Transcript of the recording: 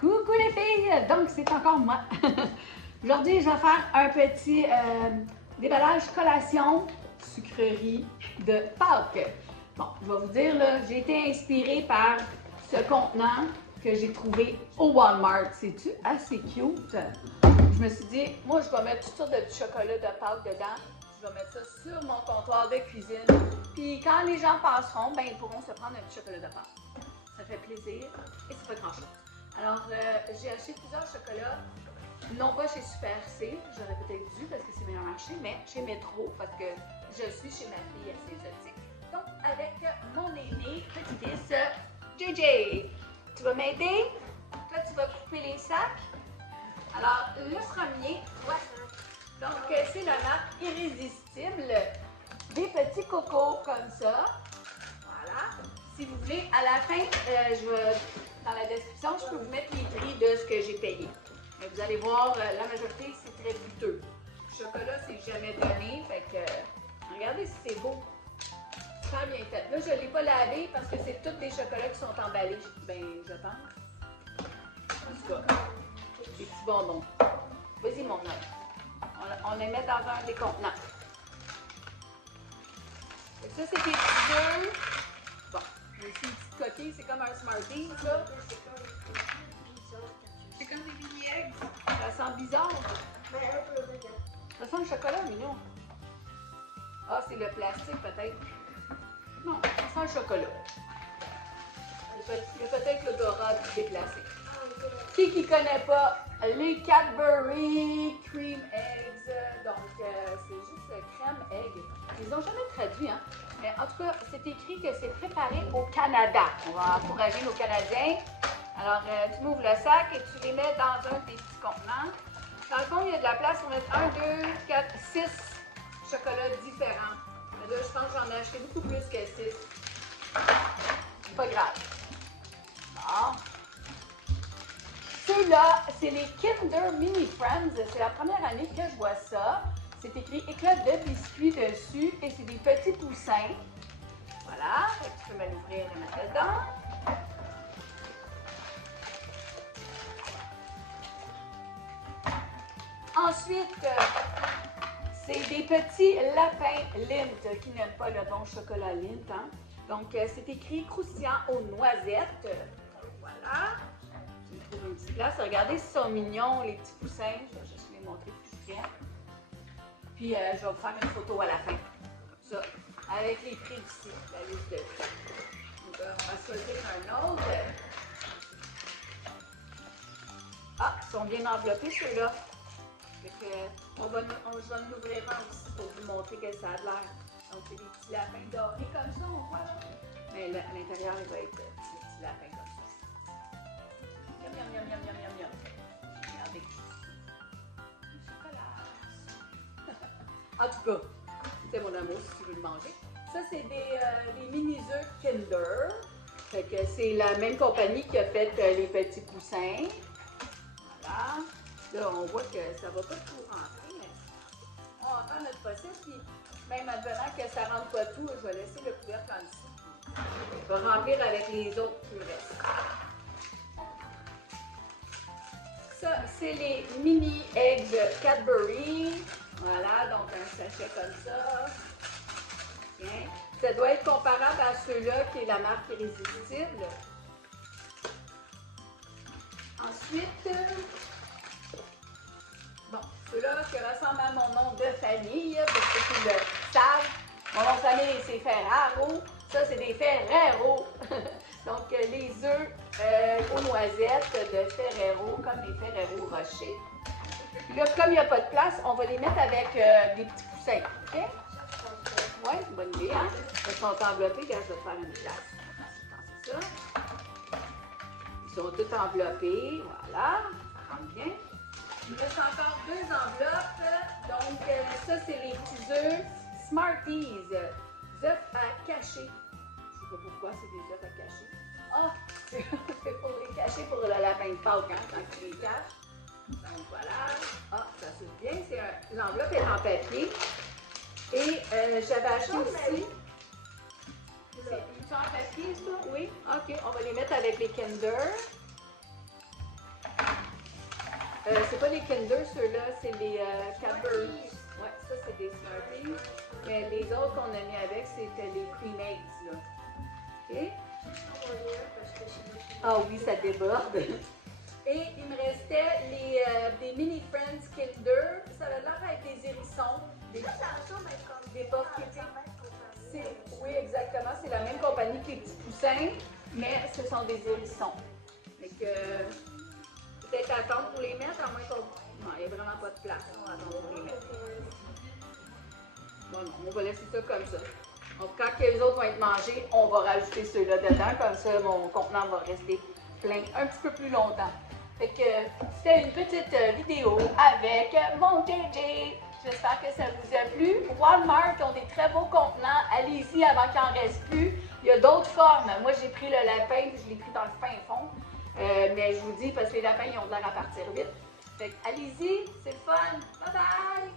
Coucou les filles! Donc, c'est encore moi. Aujourd'hui, je vais faire un petit déballage collation sucrerie de Pâques. Bon, je vais vous dire, là, j'ai été inspirée par ce contenant que j'ai trouvé au Walmart. C'est-tu assez cute? Je me suis dit, moi, je vais mettre toutes sortes de petits chocolats de Pâques dedans. Je vais mettre ça sur mon comptoir de cuisine. Puis quand les gens passeront, ben, ils pourront se prendre un petit chocolat de Pâques. Ça fait plaisir et c'est pas grand-chose. Alors, j'ai acheté plusieurs chocolats, non pas chez Super C, j'aurais peut-être dû parce que c'est meilleur marché, mais chez Métro parce que je suis chez ma fille assez exotique. Donc, avec mon aîné, petit-fils, JJ. Tu vas m'aider? Toi, tu vas couper les sacs. Alors, le premier, ouais. Donc, c'est la marque Irrésistible. Des petits cocos comme ça. Voilà. Si vous voulez, à la fin, dans la description, je peux vous mettre les prix de ce que j'ai payé. Mais vous allez voir, la majorité, c'est très coûteux. Le chocolat, c'est jamais donné. Fait que, regardez si c'est beau. Super bien fait. Là, je ne l'ai pas lavé parce que c'est tous des chocolats qui sont emballés. Ben, je pense. En tout cas, des petits bonbons. Vas-y, mon homme. On les met dans un des contenants. Et ça, c'est des petits œufs. Bon, ici, une petite coquille, c'est comme un Smarties, ça. C'est comme des mini eggs. Ça sent bizarre. Ça sent le chocolat, mignon. Ah, c'est le plastique, peut-être. Non, ça sent le chocolat. Il y a peut-être l'odorat déplacé. Qui connaît pas les Cadbury Cream Eggs? Donc, c'est juste crème egg. Ils n'ont jamais traduit, hein? Mais en tout cas, c'est écrit que c'est préparé au Canada. On va encourager nos Canadiens. Alors, tu m'ouvres le sac et tu les mets dans un des petits contenants. Dans le fond, il y a de la place pour mettre 1, 2, 4, 6 chocolats différents. Mais là, je pense que j'en ai acheté beaucoup plus que 6. C'est pas grave. Bon. Ceux-là, c'est les Kinder Mini Friends. C'est la première année que je vois ça. C'est écrit éclat de biscuits dessus et c'est des petits poussins. Voilà, tu peux me l'ouvrir et le mettre dedans. Ensuite, c'est des petits lapins Lindt qui n'aiment pas le bon chocolat Lindt. Hein? Donc, c'est écrit croustillant aux noisettes. Voilà. Je vais trouver une petite place. Regardez, ils sont mignons, les petits poussins. Je vais juste les montrer plus près. Puis, je vais vous faire une photo à la fin. Comme ça, avec les prix ici, la liste de prix. Donc, on va choisir un autre. Ah, ils sont bien enveloppés, ceux-là. Je vais en ouvrir un aussi pour vous montrer que ça a l'air. Donc, c'est des petits lapins dorés comme ça, on voit. Mais à l'intérieur, il va être des petits lapins comme ça. Miam, miam, miam, miam, miam, miam, miam. Regardez. Du chocolat. En tout cas, c'est mon amour si tu veux le manger. Ça, c'est des mini-œufs Kinder. Fait que c'est la même compagnie qui a fait les petits poussins. Voilà. Là, on voit que ça va pas tout rentrer, mais on va faire notre possible. Puis, même advenant que ça ne rentre pas tout, je vais laisser le couvercle en dessous. Je vais remplir avec les autres qui me restent. Ça, c'est les mini eggs Cadbury. Voilà, donc un sachet comme ça. Tiens. Ça doit être comparable à ceux-là qui est la marque Irrésistible. Ensuite, bon, ceux-là qui ressemblent à mon nom de famille, pour ceux qui le savent. Mon nom de famille, c'est Ferraro. Ça, c'est des Ferrero. Donc, les œufs aux noisettes de Ferrero, comme les Ferrero Rocher. Là, comme il n'y a pas de place, on va les mettre avec des petits poussins. OK? Oui, c'est une bonne idée, hein? Ils sont enveloppés, regarde, je vais faire une place. C'est ça. Ils sont tous enveloppés. Voilà. Ça rentre bien. Il reste encore 2 enveloppes. Donc, ça, c'est les petits œufs Smarties. Œufs à cacher. Je ne sais pas pourquoi c'est des œufs à cacher. Ah, c'est pour les cacher pour le lapin de Pâques, hein, quand tu les caches. Donc, voilà. Ah, ça s'ouvre bien. L'enveloppe est en papier. Et j'avais acheté aussi. C'est en papier, ça? Oui. OK. On va les mettre avec les Kinder. C'est pas les Kinder, ceux-là, c'est les Cadbury. Ouais, ça, c'est des Smarties. Mais les autres qu'on a mis avec, c'était les Cremates, là. OK? Ah oui, ça déborde. Et il me restait des mini Friends Kinder. Ça avait l'air avec des hérissons. Des porte-clés. Oui, exactement. C'est la même compagnie que les petits poussins, mais ce sont des hérissons. Fait que peut-être attendre pour les mettre, à moins qu'on... Non, il n'y a vraiment pas de place. On va attendre pour les mettre. Bon, non, on va laisser ça comme ça. Donc, quand les autres vont être mangés, on va rajouter ceux-là dedans. Comme ça, mon contenant va rester plein un petit peu plus longtemps. Fait que c'était une petite vidéo avec mon JJ. J'espère que ça vous a plu. Walmart ont des très beaux contenants. Allez-y avant qu'il n'en reste plus. Il y a d'autres formes. Moi, j'ai pris le lapin, je l'ai pris dans le fin fond. Mais je vous dis, parce que les lapins, ils ont de l'air à partir vite. Fait que allez-y, c'est le fun. Bye bye!